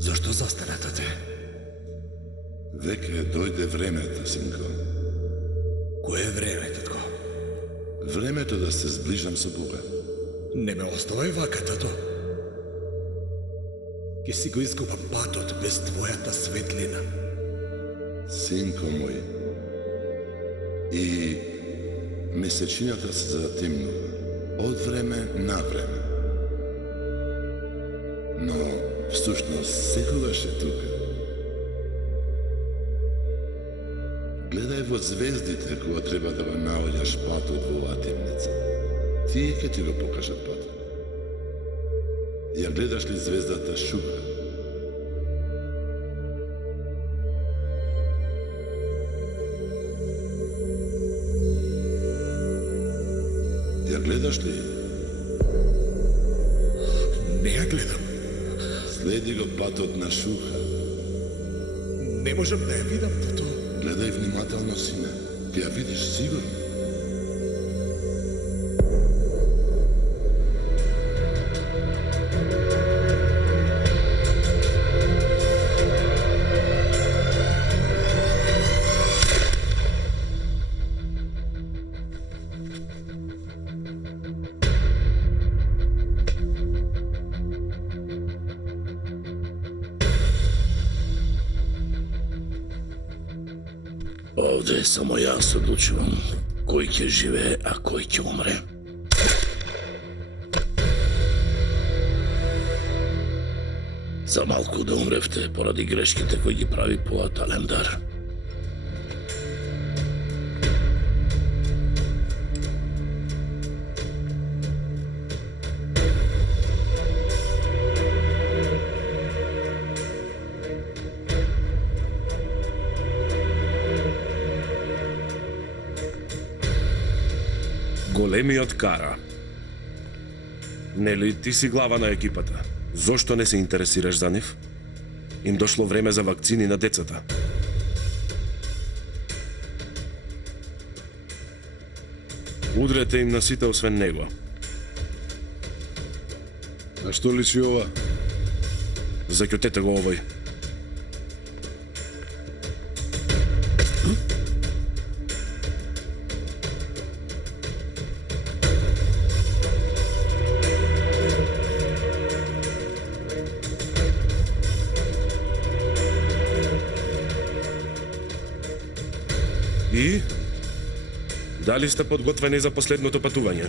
Зашто застана, тате? Веќе дојде времето, синко. Кое е време, татко? Времето да се зближам со Бога. Не ме оставај вака, тато. Ке си го изгубам патот без твојата светлина. Синко мој, и месечината се затемнува од време на време. Но всушност секогаш е тука. Гледај во звездите кога треба да го наоѓаш патот во оваа темница. Тие ќе ти го покажат патот. Ја гледаш ли звездата Шуга? Ја гледаш ли? Не ја гледам. Следи го патот на Шуга. Не можам да ја видам, тато. Гледај внимателно, сине. Ќе ја видиш сигурно. Овде само јас одлучувам кој ќе живее, а кој ќе умре. За малку да умревте поради грешките кои ги прави поат Алемдар. Големиот Кара. Нели ти си глава на екипата? Зошто не се интересираш за нив? Им дошло време за вакцини на децата. Удрете им на сите освен него. А што личи ова? Заќутете го овој. И? Дали сте подготвени за последното патување?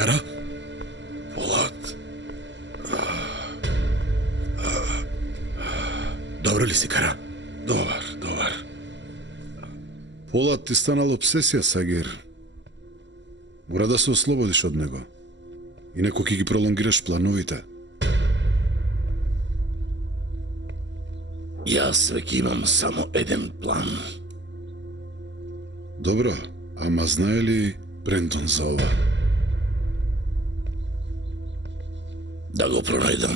Кара? Полат. Добро ли си, Кара? Добар. Полат ти станал обсесија, Сагир. Мора да се ослободиш од него. Инаку ќе ги пролонгираш плановите. Јас веќе имам само еден план. Добро, ама знае ли Брендон за ова? Да го пронајдам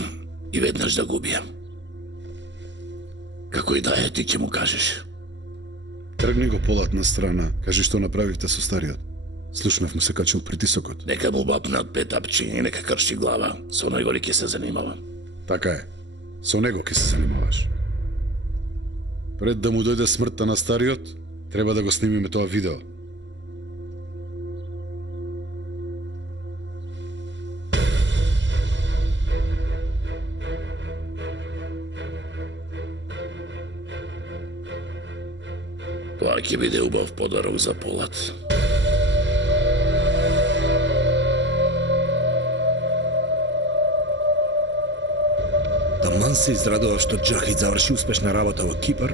и веднаш да го убијам. Како и да е, ти ќе му кажеш. Тргни го Полат на страна, кажи што направивте со стариот. Слушнав му се качил притисокот. Нека му бапнат 5 апчиња и нека крши глава. Со најгори ќе се занимавам. Така е. Со него ќе се занимаваш. Пред да му дојде смртта на стариот, треба да го снимиме тоа видео. Тоа ќе биде убав подарок за Полат. Таман се израдува што Џахид заврши успешна работа во Кипар,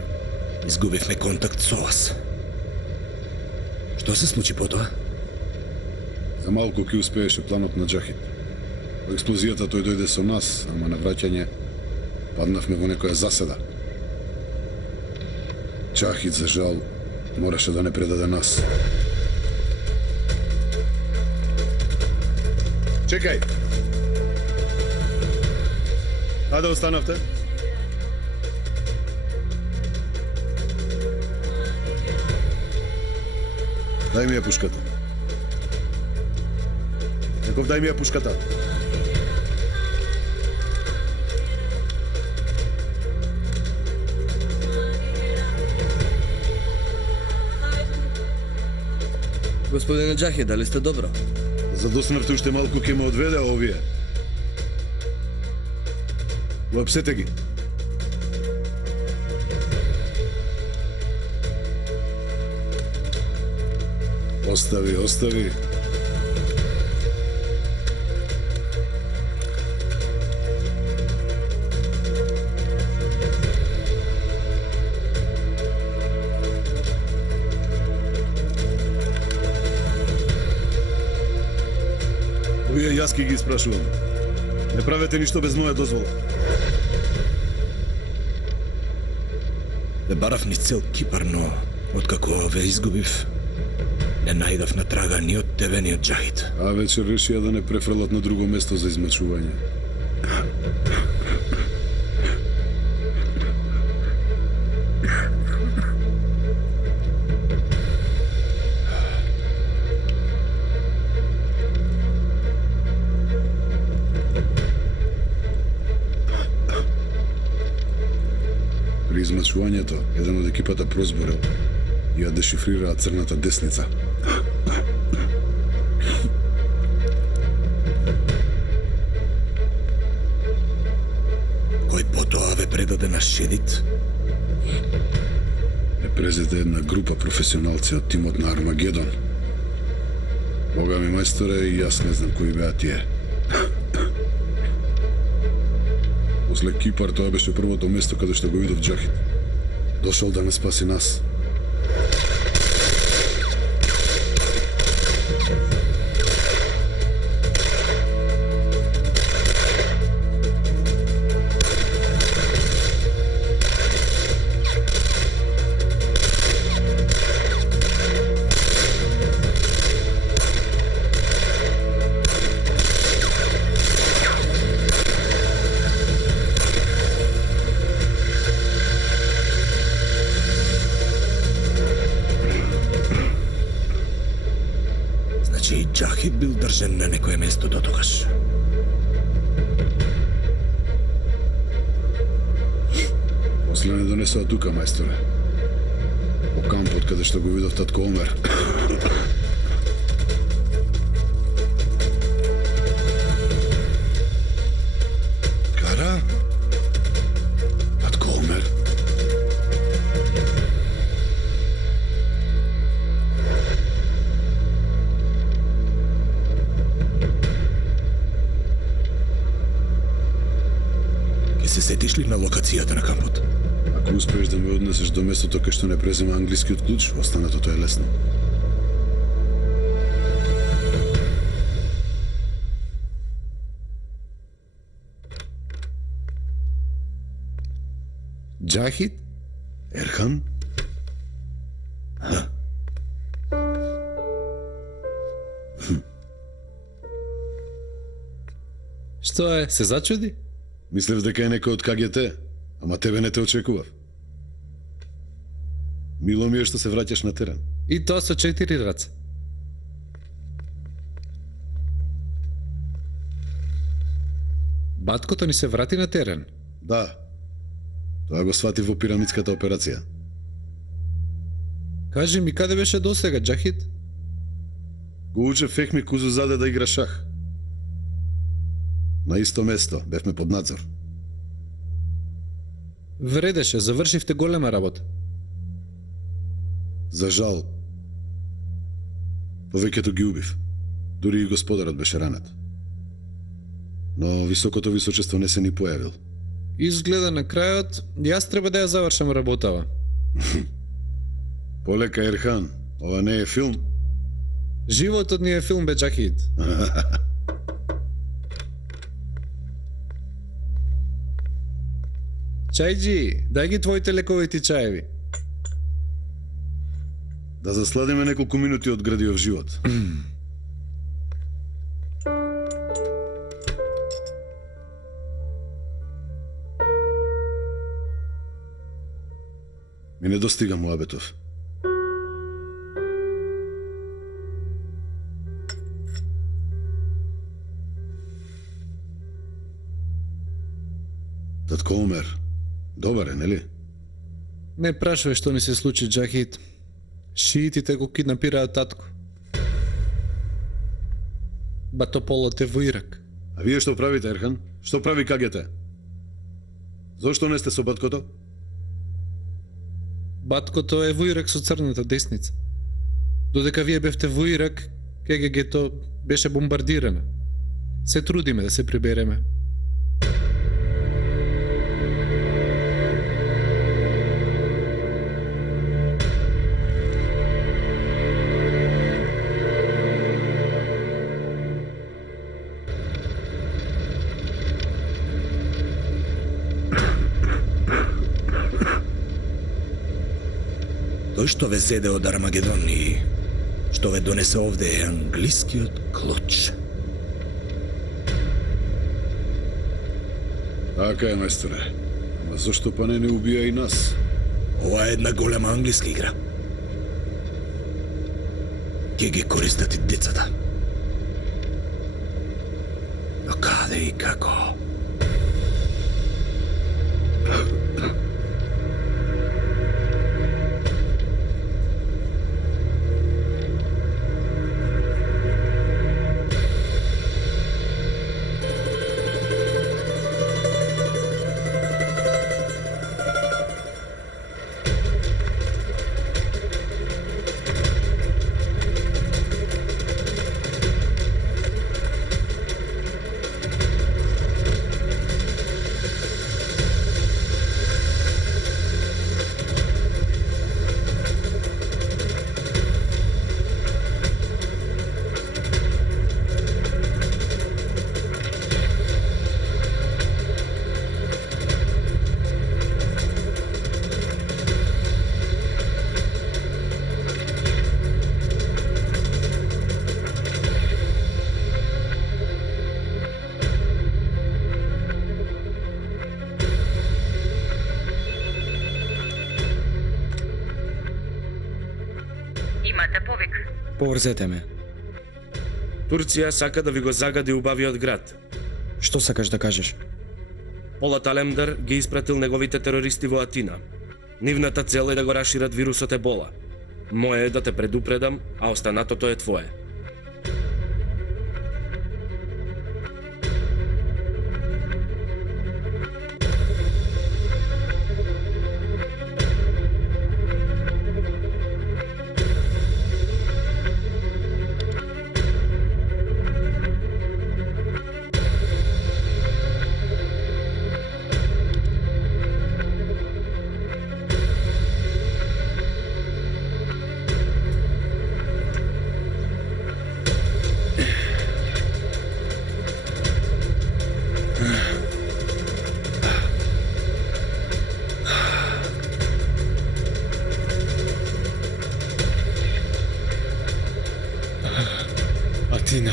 изгубивме контакт со вас. Што се случи потоа? За малку ќе успееше планот на Џахид. По експлозијата тој дојде со нас, ама на враќање паднавме во некоја заседа. Чахит, за жал, мораше да не предаде нас. Чекај! Каде останавте? Дај ми ја пушката. Неков, дај ми ја пушката. Господине Џахи, дали сте добро? Задоснавте уште малку ќе ме одведе овие. Лапсете ги. Остави, остави. Овие јас ки ги испрашувам. Не правете ништо без моја дозвола. Ве барав ни цел Кипар, но откако ве изгубив, не најдав на трага ни од тебе, ни од Џахит. А вечер решија да не префрлат на друго место за измачување. При измачувањето, еден од екипата прозборел и ја дешифрираа црната десница. Кој потоа ве предаде на Шедит? Не презете една група професионалци од тимот на Армагедон. Бога ми, мајсторе, и јас не знам кои беа тие. После Кипар тоа беше првото место каде што го видов Џахит. Дошол да не спаси нас. Значи и Џахит бил држен на некое место дотогаш. После не донесоа тука, мајсторе. По кампот каде што го видов татко Омер. Кара? Татко Омер? Ке се сетиш ли на локацијата на кампот? Ако успееш да ме однесеш до местото кај што не презема англискиот клуч, останатото е лесно. Џахит? Ерхан? Што е, се зачуди? Мислев дека е некој од КГТ, ама тебе не те очекував. Мило ми е што се враќаш на терен. И тоа со 4 раце. Баткото ни се врати на терен. Да. Тоа го свати во пирамидската операција. Кажи ми, каде беше досега, Џахит? Го уче Фехми Кузузаде да игра шах. На исто место, бевме под надзор. Вредеше, завршивте голема работа. За жал, повеќето ги убив. Дури и господарот беше ранет. Но високото височество не се ни појавил. Изгледа на крајот, јас треба да ја завршам работава. Полека, Ерхан, ова не е филм. Животот ни е филм, бе, Џахит. Чајджи, дај ги твоите лековити чаеви. Да засладиме неколку минути од градиов живот. Ми не достига муабетов. Татко Омер, добар е, нели? Не прашувај што ми се случи, Джахид. Шиитите го киднапираа татко. Батополот е во Ирак. А вие што правите, Ерхан? Што прави КГТ? Зошто не сте со баткото? Баткото е во Ирак со црната десница. Додека вие бевте во Ирак, КГГ-то беше бомбардирана. Се трудиме да се прибереме. Тој што ве зеде од Армагедон и што ве донесе овде е англискиот клоч. Така е, мајсторе. Ама зошто па не убија и нас? Ова е една голема англиска игра. Ке ги користат и децата. Но каде и како? Имате повик. Поврзете ме. Турција сака да ви го загади убавиот град. Што сакаш да кажеш? Полат Алемдар ги испратил неговите терористи во Атина. Нивната цел е да го расшират вирусот Ебола. Моje е да те предупредам, а останатото е твое. Атина.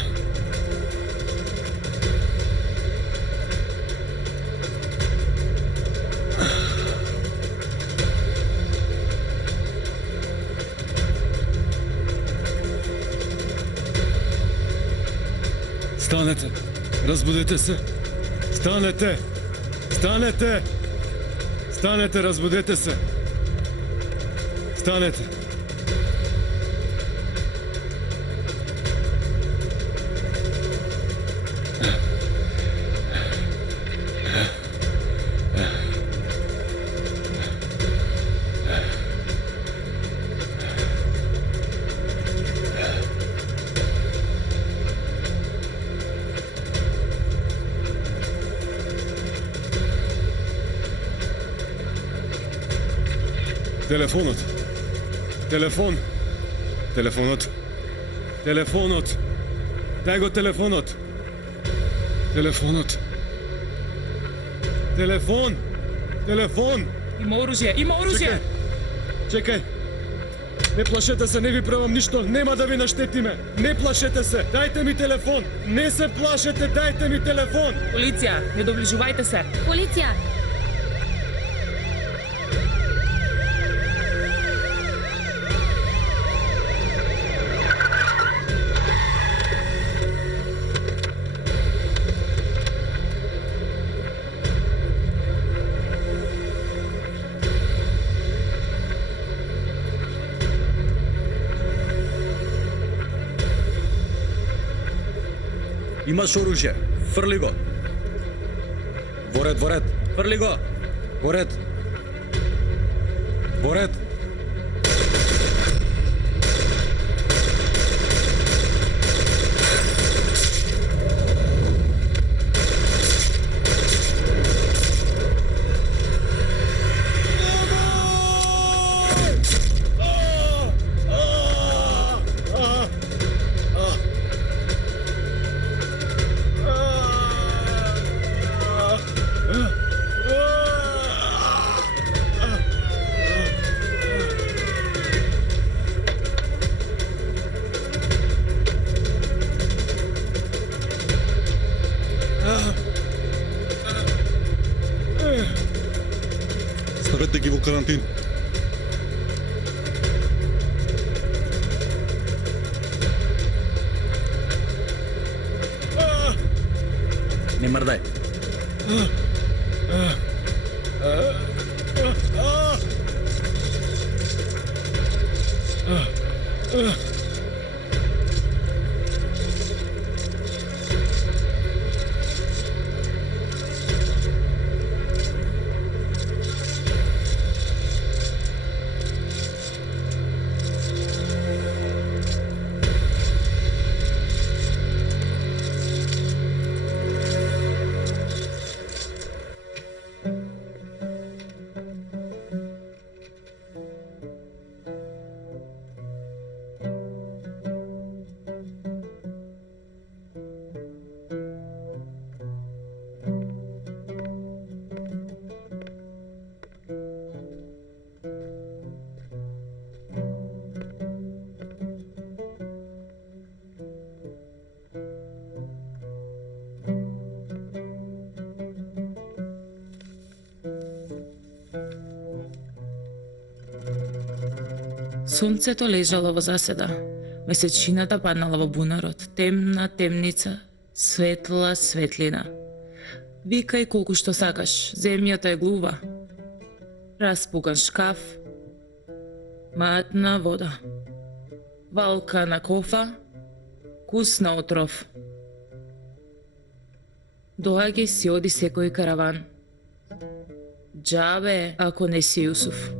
Станете! Разбудете се! Станете! Станете! Станете, разбудете се! Станете! Телефонот. Телефон. Телефонот. Телефонот. Дај го телефонот. Телефонот. Телефон. Телефон! Има оружје, има оружје! Чекај! Не плашете се, не ви правам ништо, нема да ви наштетиме. Не плашете се, дајте ми телефон. Не се плашете, дајте ми телефон. Полиција, не доближувајте се. Полиција! Имаш оружје. Фрли го. Воред, воред. Фрли го. Воред. Воред. Ставете ги во карантин. Не мрдај. Сонцето лежало во заседа. Месечината паднала во бунарот. Темна темница, светла светлина. Викај колку што сакаш, земјата е глува. Распукан шкаф, матна вода. Валка на кофа, кус на отров. Доаѓа и си оди секој караван. Џабе ако не си Јусуф.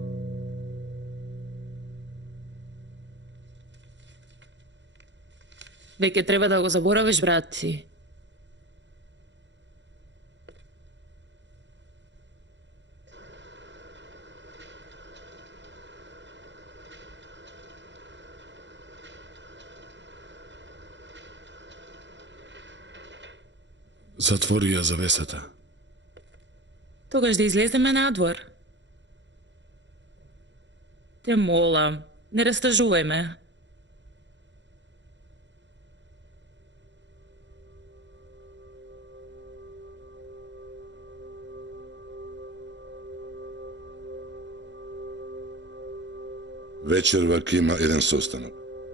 Веќе треба да го заборавиш, брат ти. Затвори ја завесата. Тогаш да излеземе надвор. Те молам, не растажувај ме. Вечерва ќе има еден состанок.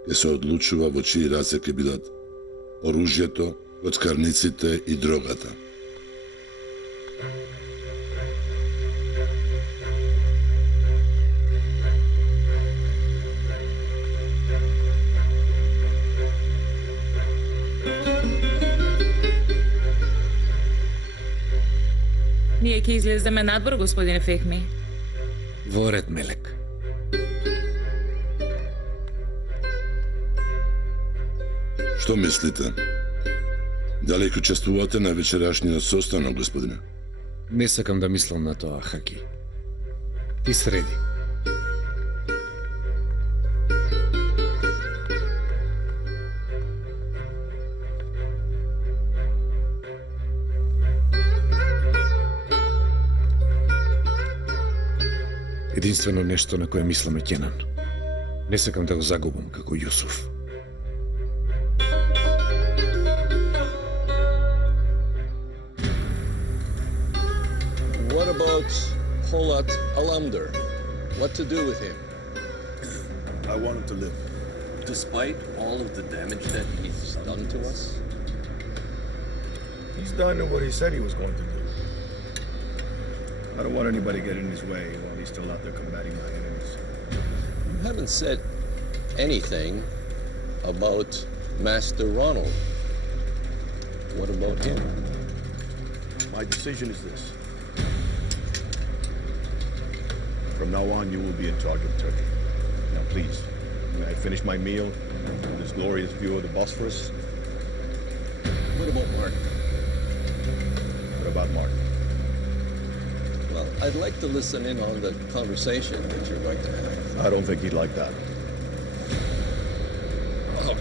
Ќе се одлучува во чии раце ќе бидат оружјето, коцкарниците и дрогата. Ние ќе излеземе надвор, господине Фехми. Воред, Мелек. Што мислите? Дали ќе учествувате на вечерашниот состанок, господине? Не сакам да мислам на тоа, Хаки. Ти среди. Единствено нешто на кое мислам е Кенан. Не сакам да го загубам како Јусуф. What about Polat Alamdar? What to do with him? I want him to live. Despite all of the damage that he's done to us? He's done what he said he was going to do. I don't want anybody getting in his way while he's still out there combating my enemies. You haven't said anything about Master Ronald. What about him? My decision is this. From now on, you will be in charge of Turkey. Now, please, may I finish my meal with this glorious view of the Bosphorus? What about Martin? What about Martin? Well, I'd like to listen in on the conversation that you're going to have. I don't think he'd like that. Oh.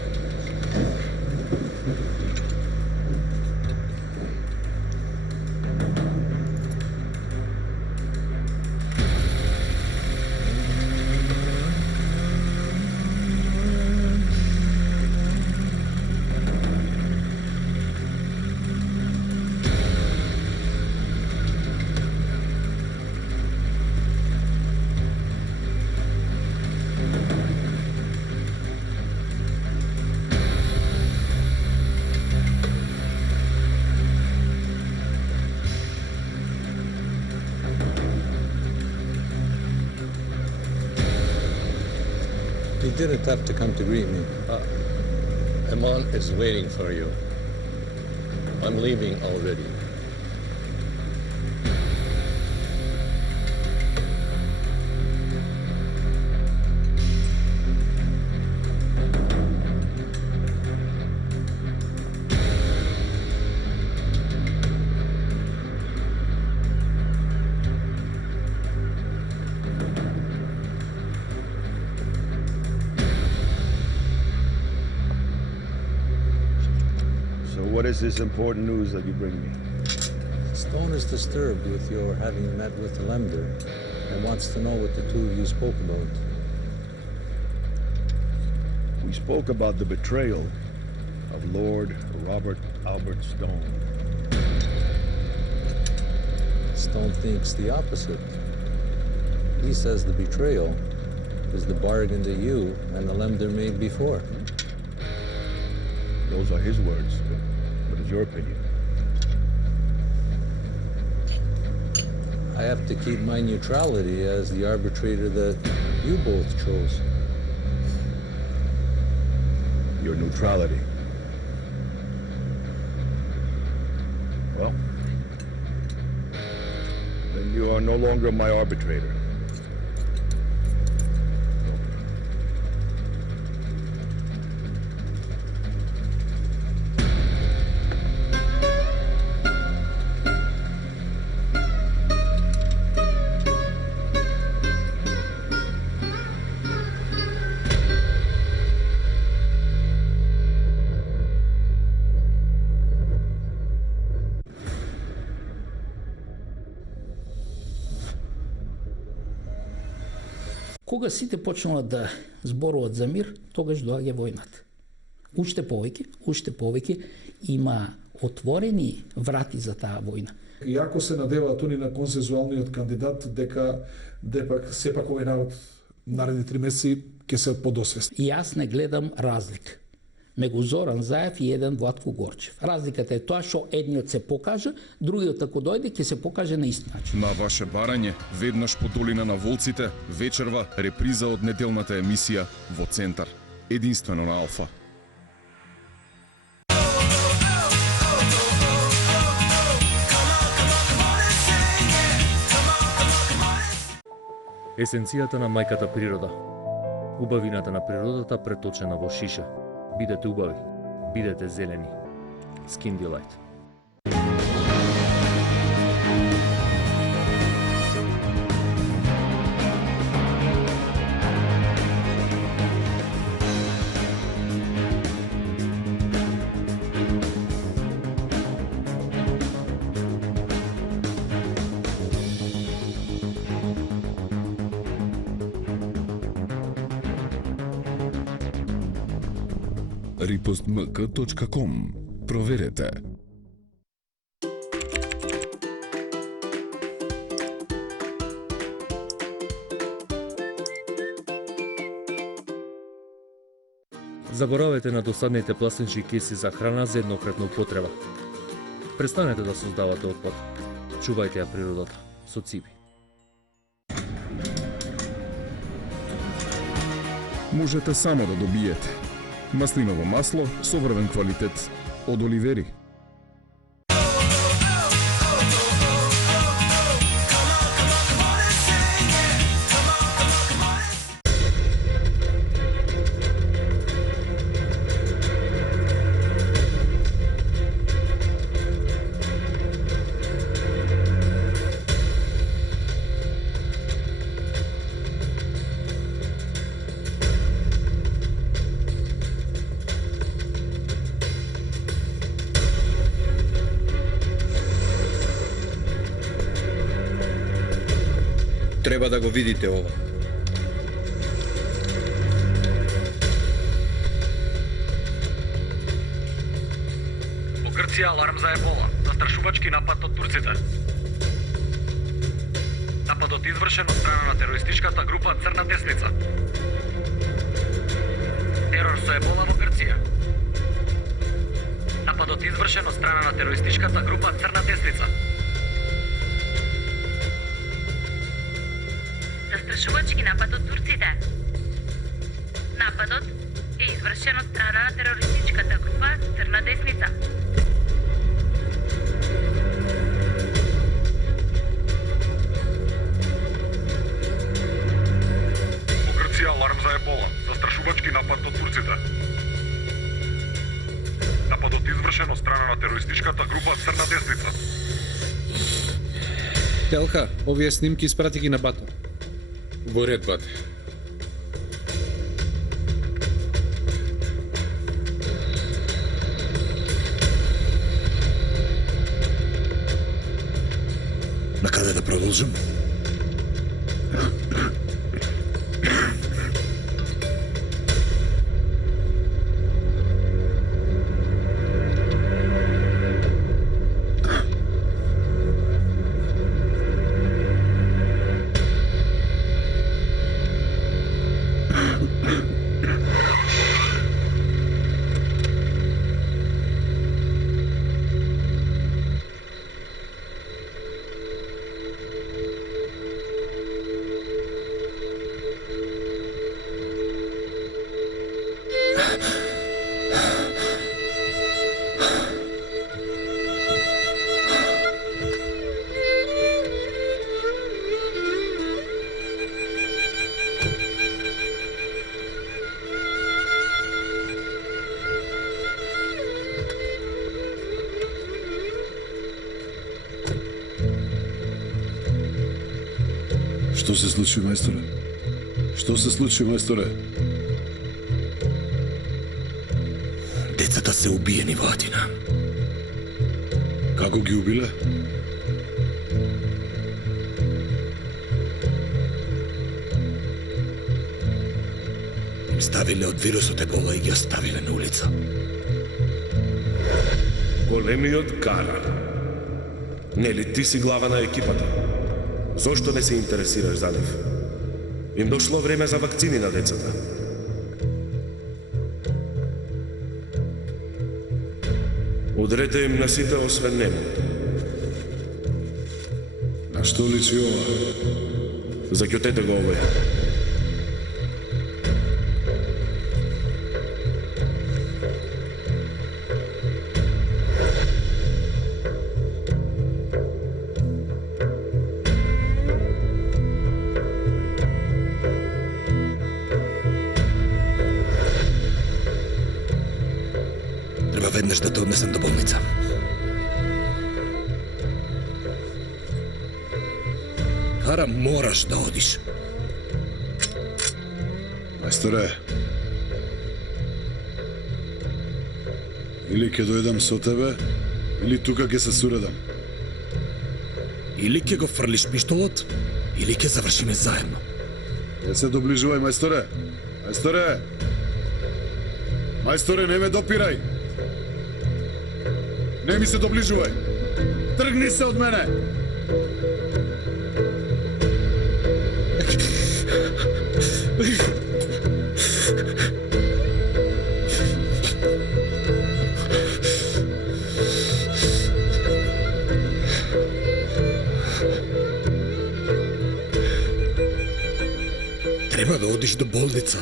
You didn't have to come to greet me. Eman is waiting for you. I'm leaving already. What is this important news that you bring me? Stone is disturbed with your having met with Alemdar and wants to know what the two of you spoke about. We spoke about the betrayal of Lord Robert Albert Stone. Stone thinks the opposite. He says the betrayal is the bargain that you and Alemdar made before. Those are his words. What is your opinion? I have to keep my neutrality as the arbitrator that you both chose. Your neutrality? Well, then you are no longer my arbitrator. Кога сите почнуваат да зборуваат за мир, тогаш доаѓа војната. Уште повеќе има отворени врати за таа војна. Иако се надеваат они на консензуалниот кандидат дека сепак овој народ наредни 3 месеци ќе се подосвести. И јас не гледам разлика меѓу Зоран Заев и еден Владко Горчев. Разликата е тоа што едниот се покажа, другиот ако дојде ќе се покаже на ист начин. На ваше барање, веднаш по долина на волците, вечерва реприза од неделната емисија во Центар, единствено на Алфа. Есенцијата на мајката природа. Убавината на природата преточена во шиша. Бидете убави, бидете зелени. Skin Delight. ripostmk.com. Проверете. Заборавете на досадните пластични кеси за храна за еднократна употреба. Престанете да создавате отпад. Чувајте ја природата со циби. Можете само да добиете маслиново масло со врвен квалитет од Оливери. Треба да го видите ова. Во Грција аларм за ебола. Застрашувачки напад од турците. Нападот извршен од страна на терористичката група Црна десница. Терор со ебола во Грција. Нападот извршен од страна на терористичката група Црна десница. Застрашувачки напад од турците. Нападот е извршен од страна на терористичката група Црна десница. Во Грција аларм за ебола. Застрашувачки напад од турците. Нападот извршен од страна на терористичката група Црна десница. Телха, овие снимки испрати ги на Бато. Во ред, бате. На каде да продолжим? Што се случи, мајсторе? Што се случи, мајсторе? Децата се убиени во Атина. Како ги убиле? Им ставиле од вирусот ебола и ги оставиле на улица. Големиот Кара. Нели ти си глава на екипата? Зошто не се интересираш за нив? Им дошло време за вакцини на децата. Удрете им на сите освен нему. На што личи ова? Заќутете го овој. Веднаш да те однесем до болница. Кара, мораш да одиш. Мајсторе, или ќе дојдам со тебе, или тука ќе се суредам. Или ќе го фрлиш пиштолот, или ќе завршиме заедно. Не се доближувај, мајсторе. Мајсторе! Мајсторе, не ме допирај! Не ми се доближувај! Тргни се од мене! Треба да одиш до болница.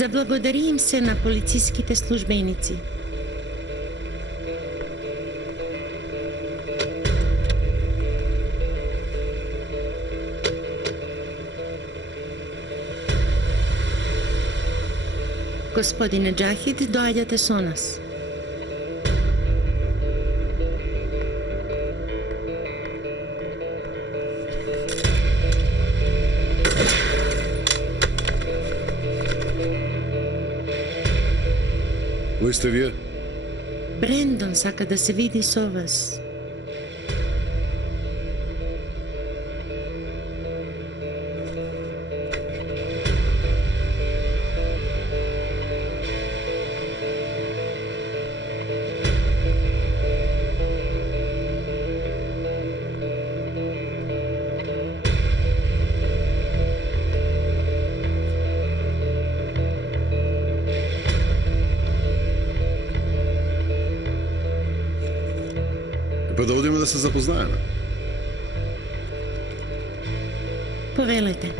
Заблагодари им се на полициските службеници. Господине Джахид, доаѓате со нас. Кој сте вие? Брендон сака да се види со вас. Па да одиме да се запознаеме. Повелете.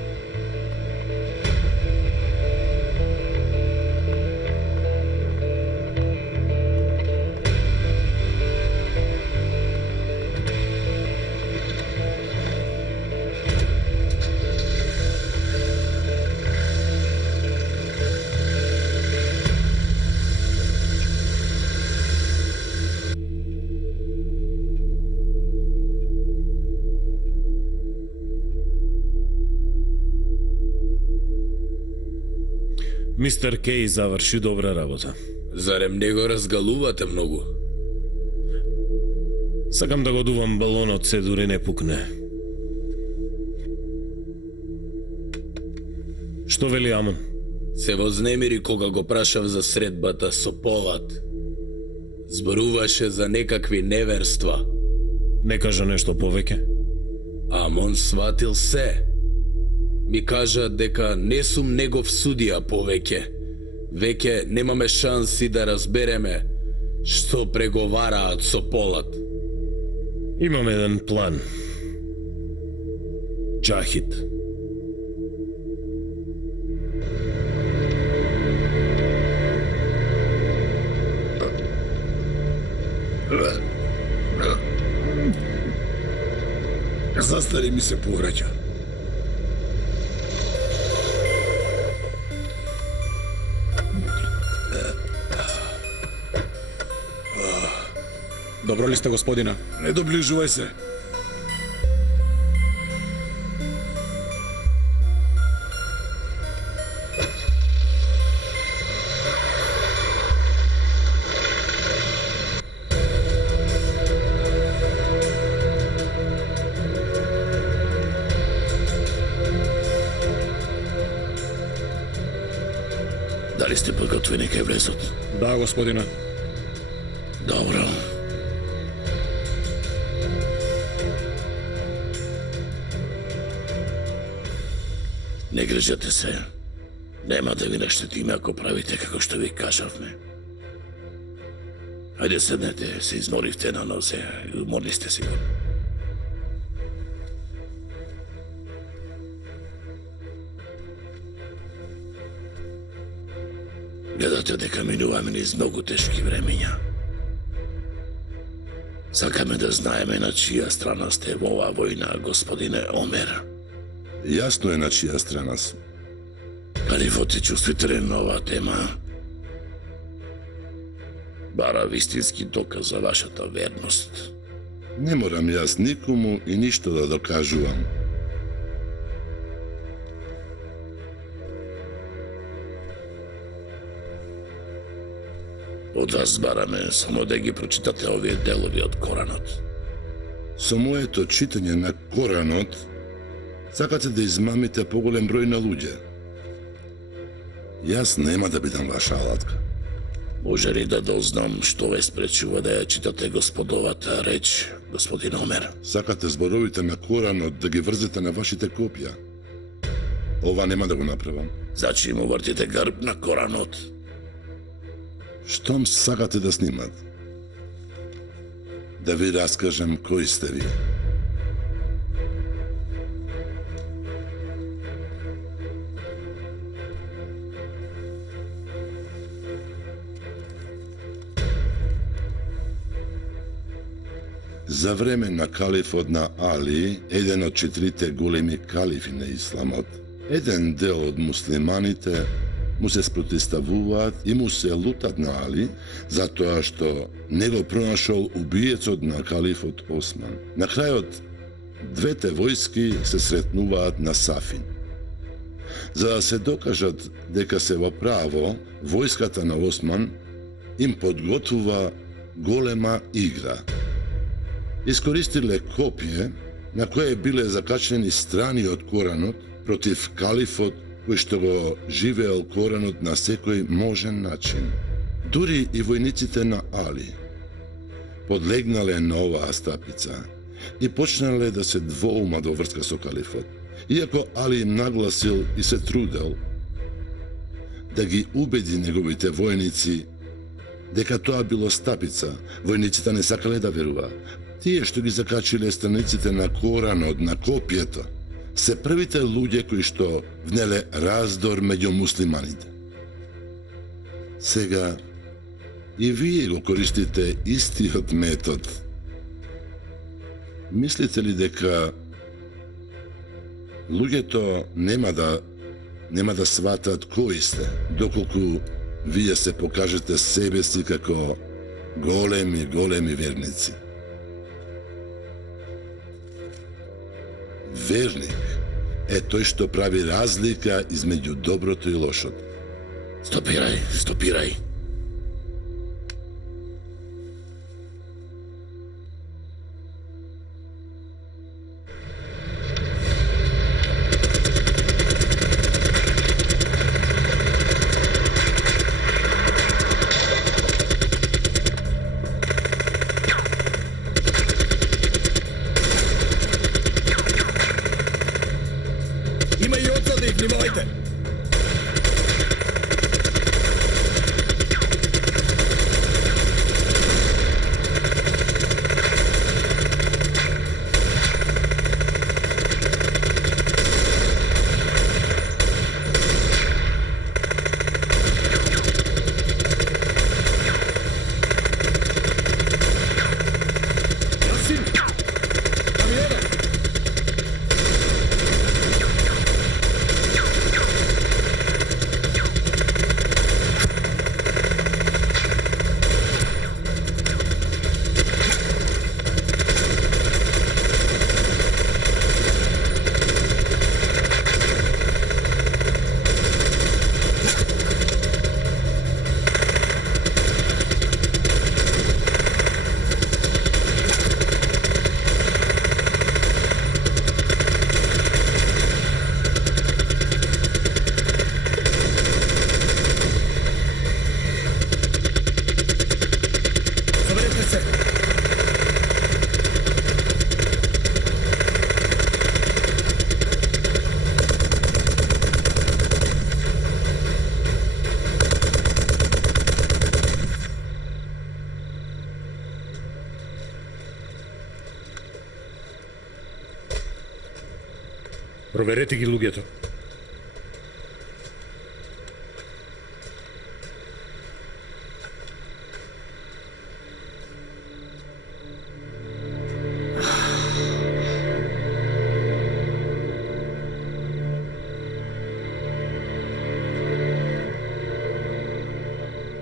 Мистер Кей заврши добра работа. Зарем не го разгалувате многу? Сакам да го дувам балонот, се дури не пукне. Што вели Амон? Се вознемири кога го прашав за средбата со Полат. Зборуваше за некакви неверства. Не кажа нешто повеќе? Амон сватил се. Ми кажа дека не сум негов судија повеќе. Веќе немаме шанси да разбереме што преговараат со Полат. Имам еден план. Джахид. Zastari mi se povraća. Dobro li ste, gospodina? Ne dobližuvaj se. Da li ste подготвени кај влезот? Да, господина. Dobro. Не грижете се. Нема да ви наштетиме ако правите како што ви кажавме. Ајде седнете, се изморивте на нозе, уморни сте сигурно. Гледате дека минуваме низ многу тешки времења. Сакаме да знаеме на чија страна сте во оваа војна, господине Омер. Јасно е на чија страна сум. Калифот е чувствителен на оваа тема. Бара вистински доказ за вашата верност. Не морам јас никому и ништо да докажувам. Од вас бараме само да ги прочитате овие делови од Коранот. Со моето читање на Коранот сакате да измамите поголем број на луѓе. Јас нема да бидам ваша алатка. Може ли да дознам што ве спречува да ја читате господовата реч, господин Омер? Сакате зборовите на Коранот да ги врзете на вашите копија. Ова нема да го направам. Значи му вртите грб на Коранот. Штом сакате да снимат? Да ви раскажам кои сте ви. За време на калифот на Али, еден од 4 големи калифи на исламот, еден дел од муслиманите му се спротиставуваат и му се лутат на Али затоа што не го пронашол убиецот на калифот Осман. На крајот, двете војски се сретнуваат на Сафин. За да се докажат дека се во право, војската на Осман им подготвува голема игра. Искористиле копие на кое биле закачени страни од Коранот против калифот кој што го живеел Коранот на секој можен начин. Дури и војниците на Али подлегнале на оваа стапица и почнале да се двоумат во врска со калифот. Иако Али им нагласил и се трудел да ги убеди неговите војници дека тоа било стапица, војниците не сакале да веруваат. Тие што ги закачиле страниците на Коранот на копието се првите луѓе кои што внеле раздор меѓу муслиманите. Сега и вие го користите истиот метод. Мислите ли дека луѓето нема да сватат кои сте, доколку вие се покажете себе си како големи верници? Верник е тој што прави разлика измеѓу доброто и лошото. Стопирај. Има и отзади, внимавајте! Проверете ги луѓето.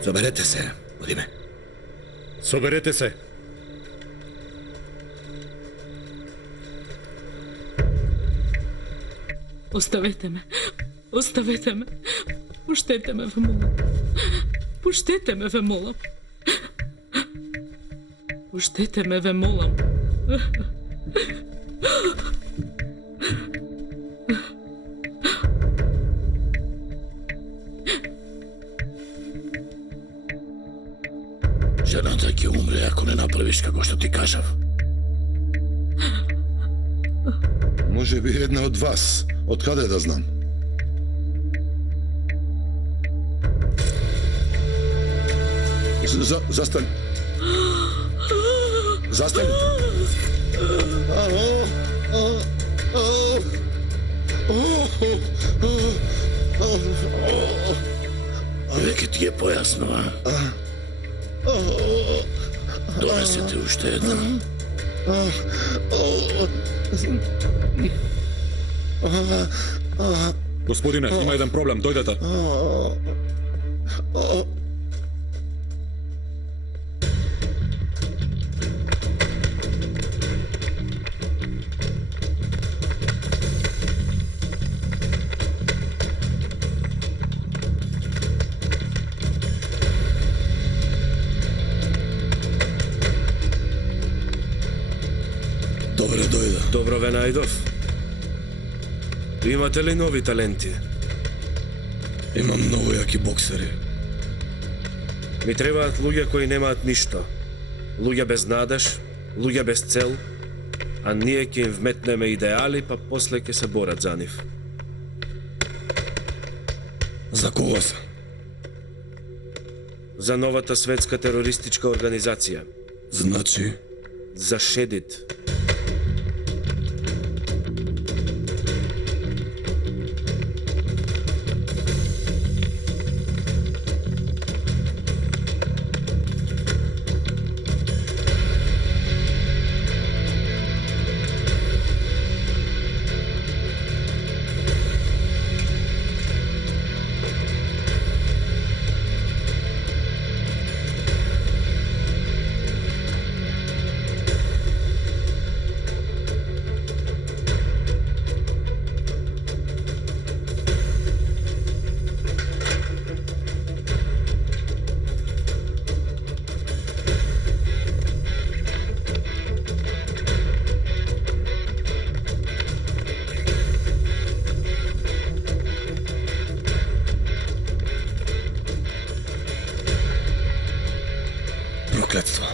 Соберете се, одиме. Соберете се. Оставете ме. Оставете ме. Пуштете ме, ве молам. Пуштете ме, ве молам. Пуштете ме, ве молам. Жената ќе умре ако не направиш како што ти кажав. Може би една од вас. Од каде да знам? Застани. Застани. Веќе ти е појасно, а? Донесете уште една. Господине, има еден проблем, дојдете. Добре дојде. Добро ве најдов. Имате ли нови таленти? Имам многу јаки боксери. Ми требаат луѓе кои немаат ништо. Луѓе без надеж, луѓе без цел, а ние ќе им вметнеме идеали, па после ќе се борат за нив. За кого се? За новата светска терористичка организација. Значи? За Шедит. Проклетство.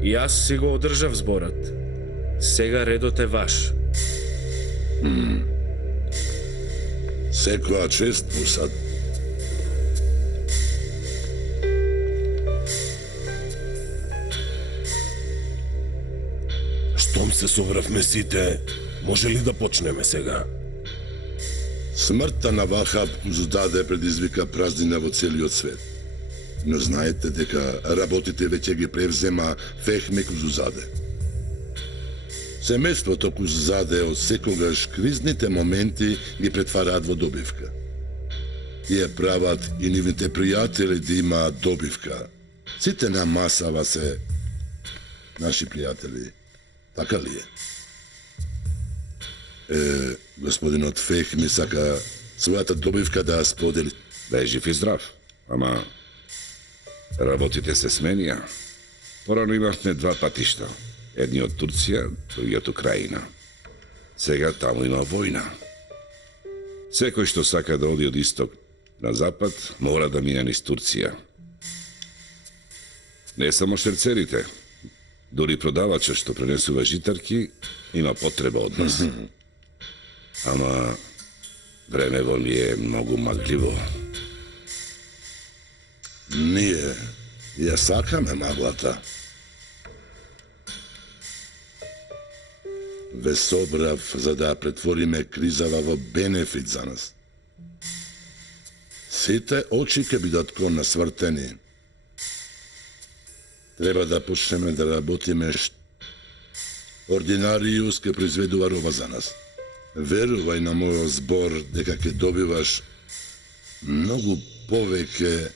Јас си го одржав зборот. Сега редот е ваш. Секоја чест, Мусад. Штом се собравме сите, може ли да почнеме сега? Смртта на Вахаб Кузудаде предизвика празнина во целиот свет. Но знаете дека работите веќе ги превзема Фехме Кузузаде. Семејството Кузузаде од секогаш кризните моменти ги претвараат во добивка. Тие прават и нивните пријатели да имаат добивка. Сите на масава се наши пријатели. Така ли е? Господинот Фехми сака својата добивка да ја сподели. Да е жив и здрав, ама работите се сменија. Порано имавме два патишта. Едни од Турција, други од Украина. Сега таму има војна. Секој што сака да оди од исток на запад, мора да мине низ Турција. Не само шерцерите, дури продавачот што пренесува житарки, има потреба од нас. Ама времево ми е многу магливо. Ние ја сакаме маглата. Ве собрав за да претвориме кризава во бенефит за нас. Сите очи ќе бидат кон насвртени. Треба да почнеме да работиме Ординариус ќе произведува роба за нас. Верувај на мојот збор дека ќе добиваш многу повеќе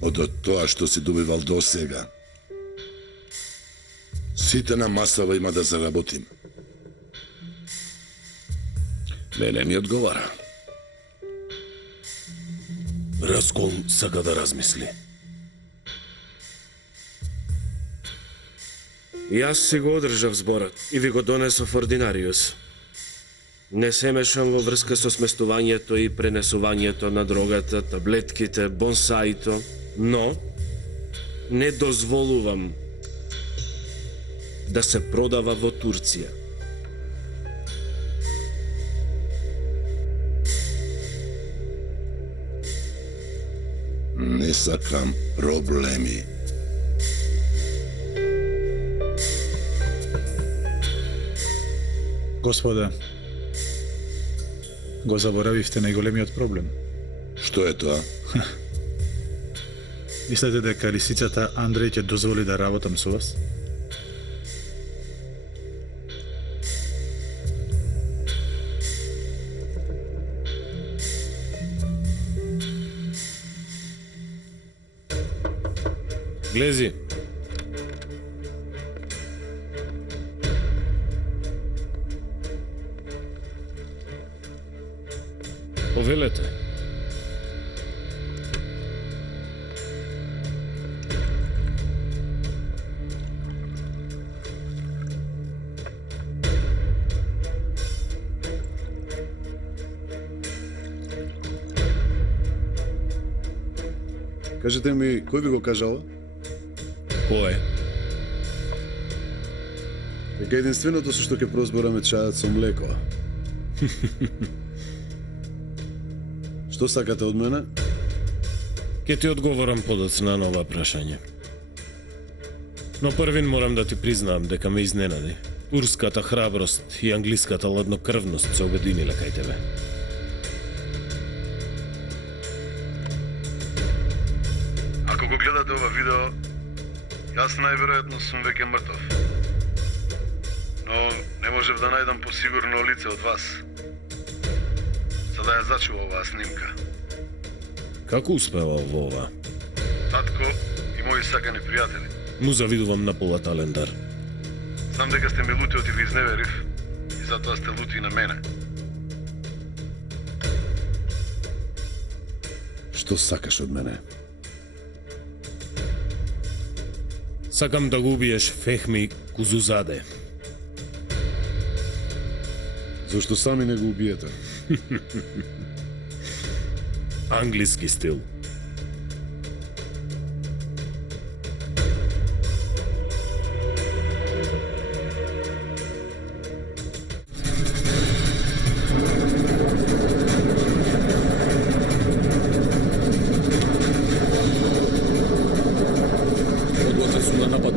од тоа што си добивал до сега. Сите на масава има да заработиме. Мене ми одговара. Раскол сака да размисли. Јас си го одржав зборот и ви го донесов Ординариус. Не се мешам во врска со сместувањето и пренесувањето на дрогата, таблетките, бонсаито, но не дозволувам да се продава во Турција. Не сакам проблеми. Господа, го заборавивте најголемиот проблем. Што е тоа? Мислите дека лисицата Андреј ќе дозволи да работам со вас? Глези. Повелете. Кажете ми, кој ви го кажала? Кој е? Дека единственото со што ќе прозбораме чајот со млеко. Што сакате од мене? Ке ти одговорам подоцна на ова прашање. Но првин морам да ти признаам дека ме изненади. Турската храброст и англиската ладнокрвност се обединиле кај тебе. Ако го гледате ова видео, јас најверојатно сум веќе мртов. Но не можев да најдам посигурно лице од вас, за да ја зачува оваа снимка. Како успева во ова? Татко и мои сакани пријатели. Му завидувам на Пола Талендар. Знам дека сте ми лути од и ви изневерив, и затоа сте лути и на мене. Што сакаш од мене? Сакам да го убиеш Фехми Кузузаде. Зошто сами не го убиете? Англиски стил. Подготвен сум на напад.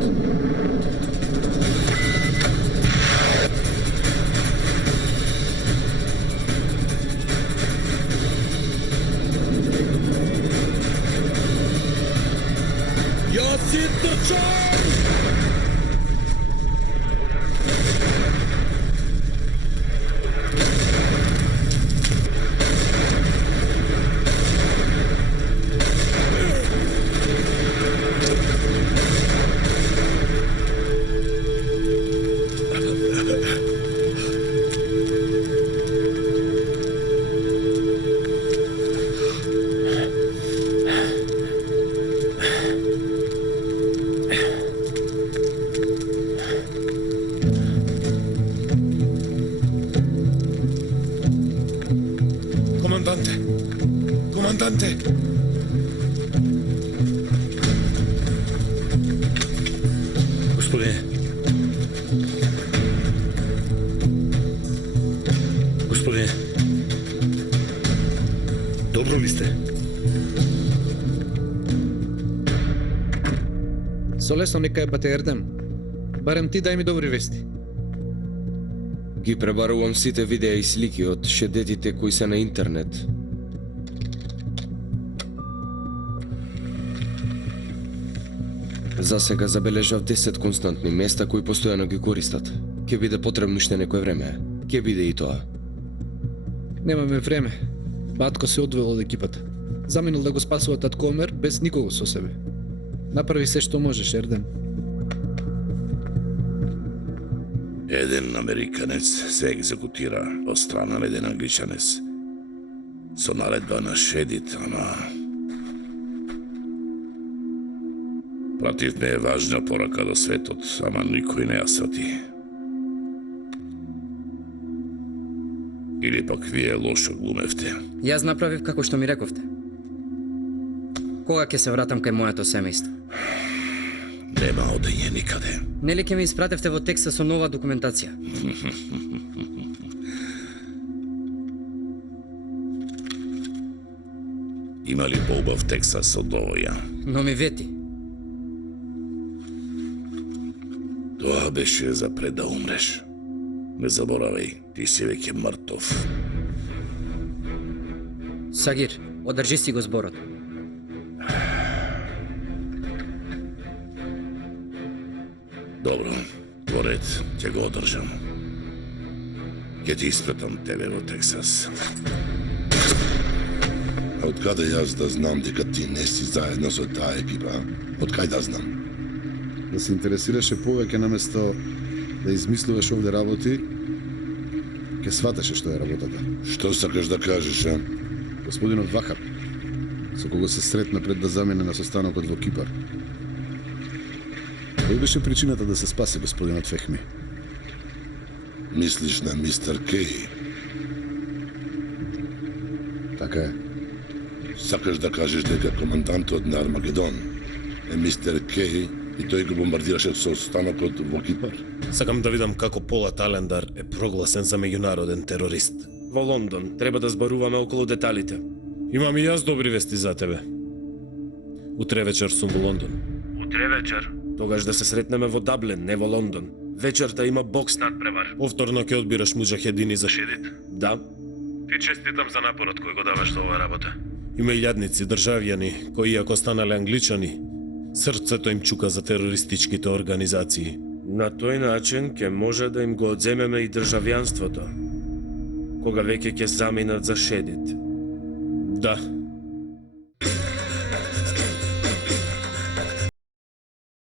Команданте! Господине. Господине. Добро ли сте? Со лесно нека ебате Ердем. Барем ти дај ми добри вести. Ги пребарувам сите видеа и слики од шедетите кои се на интернет. За сега забележав 10 константни места кои постојано ги користат. Ке биде потребно уште некое време. Ке биде и тоа. Немаме време. Батко се одвел од екипата. Заминал да го спасува татко Омер без никого со себе. Направи се што можеш, Ердем. Еден американец се екзекутира од страна на еден англичанец. Со наредба на Шедит, ама... Пративме е важна порака до светот, ама никој не ја свати. Или пак вие лошо глумевте. Јас направив како што ми рековте. Кога ќе се вратам кај моето семејство? Нема одење никаде. Нели ќе ме испратевте во Тексас со нова документација? Има ли поубав Тексас од овоја? Но ми вети. Тоа беше за пред да умреш. Не заборавај, ти си веќе мртов. Сагир, одржи си го зборот. Добро, во ред, ќе го одржам. Ќе ти испратам тебе во Тексас. А од каде јас да знам дека ти не си заедно со таа екипа? Од кај да знам? Да се интересираше повеќе наместо да измислуваш овде работи, ќе сватеше што е работата. Што сакаш да кажеш, а? Господинот Вахаб, со кого се сретна пред да замине на состанокот во Кипар. Кој беше причината да се спаси господинот Фехми? Мислиш на мистер Кей? Така е. Сакаш да кажеш дека командантот на Армагедон е мистер Кей и тој го бомбардираше состанокот во Кипар? Сакам да видам како Пола Талендар е прогласен за меѓународен терорист. Во Лондон треба да збаруваме околу деталите. Имам и јас добри вести за тебе. Утре вечер сум во Лондон. Утре вечер? Тогаш да се сретнеме во Даблин, не во Лондон. Вечерта има бокс надпревар. Повторно ќе одбираш муџахедини за Шедит. Да. Ти честитам за напорот кој го даваш за оваа работа. Има илјадници државјани кои, ако станале англичани, срцето им чука за терористичките организации. На тој начин ќе може да им го одземеме и државјанството, кога веќе ќе заминат за Шедит. Да.